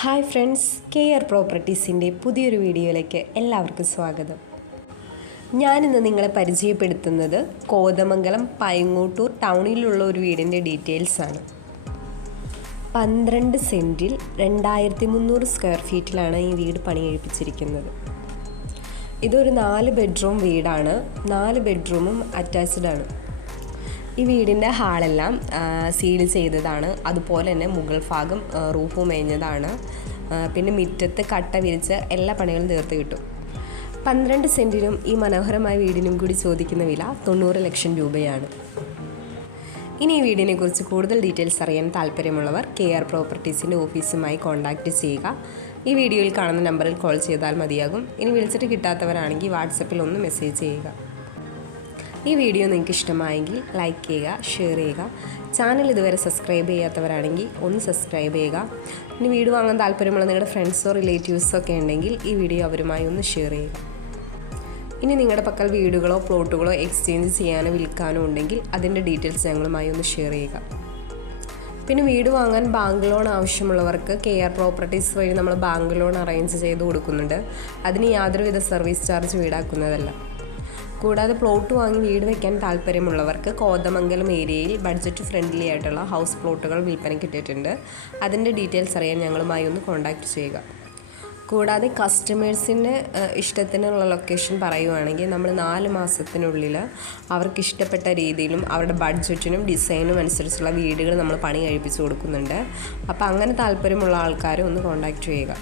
Hi friends, care പ്രോപ്പർട്ടീസിൻ്റെ പുതിയൊരു വീഡിയോയിലേക്ക് എല്ലാവർക്കും സ്വാഗതം. ഞാനിന്ന് നിങ്ങളെ പരിചയപ്പെടുത്തുന്നത് കോതമംഗലം പൈങ്ങോട്ടൂർ ടൗണിലുള്ള ഒരു വീടിൻ്റെ ഡീറ്റെയിൽസാണ്. 12 സെൻറ്റിൽ 2300 സ്ക്വയർ ഫീറ്റിലാണ് ഈ വീട് പണി കഴിപ്പിച്ചിരിക്കുന്നത്. ഇതൊരു 4 ബെഡ്റൂം വീടാണ്. 4 ബെഡ്റൂമും അറ്റാച്ച്ഡ് ആണ്. ഈ വീടിൻ്റെ ഹാളെല്ലാം സീൽ ചെയ്തതാണ്. അതുപോലെ തന്നെ മുകൾ ഭാഗം റൂഫ് മേഞ്ഞതാണ്. പിന്നെ മുറ്റത്ത് കട്ട വിരിച്ച് എല്ലാ പണികളും തീർത്ത് കിട്ടും. 12 സെൻറ്റിനും ഈ മനോഹരമായ വീടിനും കൂടി ചോദിക്കുന്ന വില 90 ലക്ഷം രൂപയാണ്. ഇനി ഈ വീടിനെക്കുറിച്ച് കൂടുതൽ ഡീറ്റെയിൽസ് അറിയാൻ താല്പര്യമുള്ളവർ കെയർ പ്രോപ്പർട്ടീസിൻ്റെ ഓഫീസുമായി കോൺടാക്റ്റ് ചെയ്യുക. ഈ വീഡിയോയിൽ കാണുന്ന നമ്പറിൽ കോൾ ചെയ്താൽ മതിയാകും. ഇനി വിളിച്ചിട്ട് കിട്ടാത്തവരാണെങ്കിൽ വാട്സപ്പിൽ ഒന്ന് മെസ്സേജ് ചെയ്യുക. ഈ വീഡിയോ നിങ്ങൾക്ക് ഇഷ്ടമായെങ്കിൽ ലൈക്ക് ചെയ്യുക, ഷെയർ ചെയ്യുക. ചാനൽ ഇതുവരെ സബ്സ്ക്രൈബ് ചെയ്യാത്തവരാണെങ്കിൽ ഒന്ന് സബ്സ്ക്രൈബ് ചെയ്യുക. ഇനി വീട് വാങ്ങാൻ താല്പര്യമുള്ള നിങ്ങളുടെ ഫ്രണ്ട്സോ റിലേറ്റീവ്സോ ഒക്കെ ഉണ്ടെങ്കിൽ ഈ വീഡിയോ അവരുമായി ഒന്ന് ഷെയർ ചെയ്യുക. ഇനി നിങ്ങളുടെ പക്കൽ വീടുകളോ പ്ലോട്ടുകളോ എക്സ്ചേഞ്ച് ചെയ്യാനോ വിൽക്കാനോ ഉണ്ടെങ്കിൽ അതിൻ്റെ ഡീറ്റെയിൽസ് ഞങ്ങളുമായി ഒന്ന് ഷെയർ ചെയ്യുക. പിന്നെ വീട് വാങ്ങാൻ ബാങ്ക് ലോൺ ആവശ്യമുള്ളവർക്ക് കെയർ പ്രോപ്പർട്ടീസ് വഴി നമ്മൾ ബാങ്ക് ലോൺ അറേഞ്ച് ചെയ്ത് കൊടുക്കുന്നുണ്ട്. അതിന് യാതൊരുവിധ സർവീസ് ചാർജ് ഈടാക്കുന്നതല്ല. കൂടാതെ പ്ലോട്ട് വാങ്ങി വീട് വയ്ക്കാൻ താല്പര്യമുള്ളവർക്ക് കോതമംഗലം ഏരിയയിൽ ബഡ്ജറ്റ് ഫ്രണ്ട്ലി ആയിട്ടുള്ള ഹൗസ് പ്ലോട്ടുകൾ വിൽപ്പനയ്ക്ക് ഇട്ടിട്ടുണ്ട്. അതിൻ്റെ ഡീറ്റെയിൽസ് അറിയാൻ ഞങ്ങളുമായി ഒന്ന് കോൺടാക്റ്റ് ചെയ്യുക. കൂടാതെ കസ്റ്റമേഴ്സിൻ്റെ ഇഷ്ടത്തിനുള്ള ലൊക്കേഷൻ പറയുവാണെങ്കിൽ നമ്മൾ 4 മാസത്തിനുള്ളിൽ അവർക്ക് ഇഷ്ടപ്പെട്ട രീതിയിലും അവരുടെ ബഡ്ജറ്റിനും ഡിസൈനും അനുസരിച്ചുള്ള വീടുകൾ നമ്മൾ പണി കഴിപ്പിച്ച് കൊടുക്കുന്നുണ്ട്. അപ്പോൾ അങ്ങനെ താല്പര്യമുള്ള ആൾക്കാരെ ഒന്ന് കോൺടാക്റ്റ് ചെയ്യുക.